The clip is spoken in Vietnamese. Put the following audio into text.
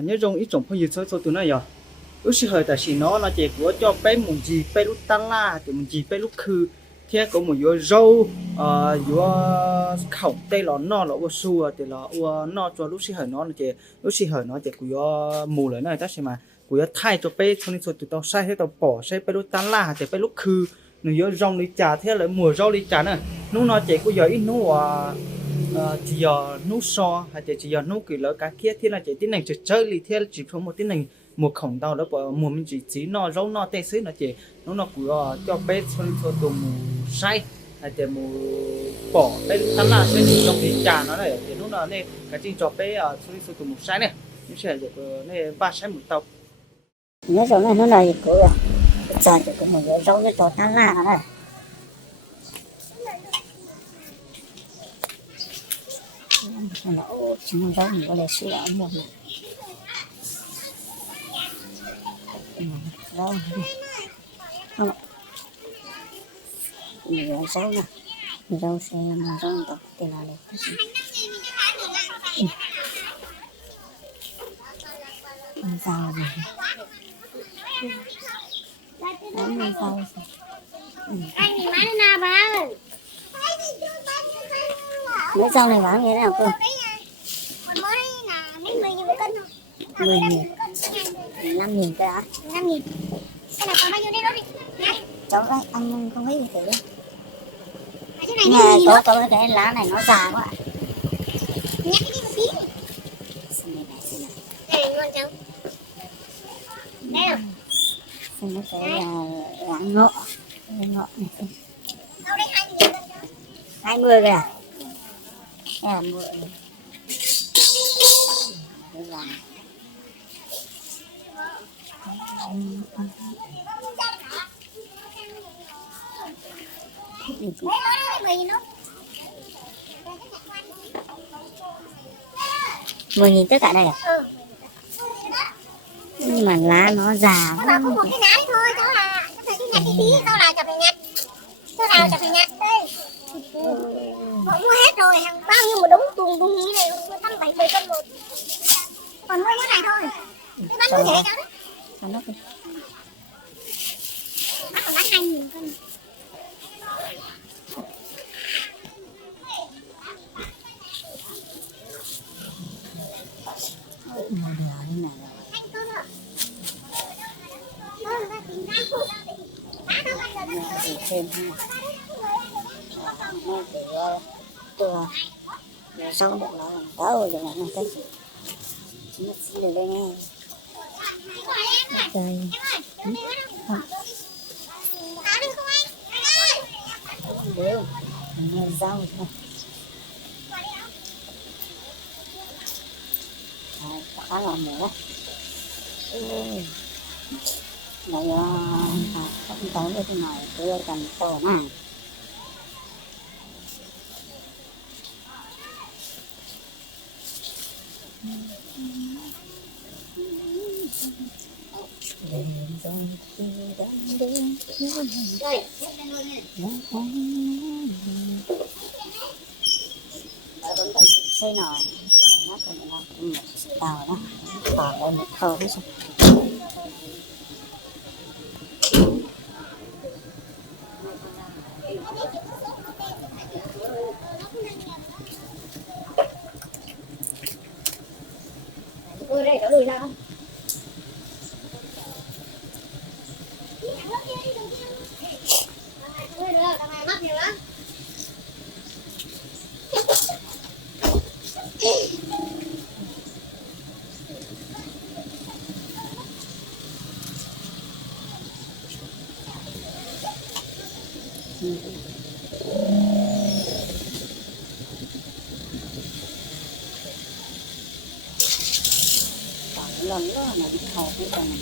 nhớ rong ít trồng phong dư sơ sơ tụi nó giờ lúc xí hơi tại xí nó chỉ của cho bé một gì bé lúc tan la thì một gì bé lúc khư thế có một vô rau vô khẩu tây nó là vô xua thì là vô nó cho lúc xí hơi nó chỉ lúc xí hơi nó chỉ của vô mù lại này ta xem mà của vô thay cho bé cho nên số tụi tao sai hết tao bỏ sai bé lúc tan la thì bé lúc khư nó vô rong đi trà thế là mùa rau đi trà nè nó chỉ của vô ít nó chỉ giờ nó so hay chỉ giờ nó kiểu lỡ cá kia thế là chỉ tiếng này chỉ chơi li thế chỉ không một tiếng này một khổng tàu đó bỏ mùa mình chỉ nó rau nó tê xứ nó chỉ nó của cho bé cho tụi mù say hay thì mù bỏ bên tán là bên trong thì trà nó này thì nó này cái chuyện cho bé cho tụi mù say này nó sẽ được này ba say một tàu nó rồi này nó là gì của trời thì cũng một rau cái trò tán là này nó chúng rau nhiều là suy ở một rau không nhiều rau nè rau xe mà rau tóc thì là đẹp rau gì đấy rau anh thì bán nào bán mấy rau này bán như thế nào cơ? mới là mấy 10.000 một cân thôi. 10.000, 5.000 cơ ạ? 5.000. Cái nào còn bao nhiêu đấy đó đi. Này. Cháu đấy, anh không thấy gì thử đi. Cái này có cái lá này nó già quá ạ. Nhắc cái đi một tí. Xem này. Đây này ngon cháu. Đây không? Xem nó cái lá ngọ. Cái ngọ này xem. Đâu đây 20.000 cân cho. 20 kìa. Đây là 10 này. Đây là Đấy nó 10.000 đâu. 10.000 tất cả đây à? Ừ. Nhưng mà lá nó già Nó bảo có một cái lá đấy thôi, cháu là cháu thấy cái nhặt tí cháu là chả phải nhặt. Cháu nào chả phải nhặt đây. Họ mua hết rồi, hàng bao nhiêu một đống tùng như này, 170 cân một. Còn mua cái này thôi. Cái bán như thế cháu đấy. nó Bác còn bán 2.000 cân. Anh tốt rồi. thì thêm ha nó từ sau được nó đỡ rồi này cái nó xí được lên nghe trời đều rau thôi khá là mỡ này không tối như thế này tôi cần to nè xây nồi tàu đó tàu đây một thơ hết rồi Đây có lùi ra không? Mất nhiều lắm. lần đó là bị thầu cái phần này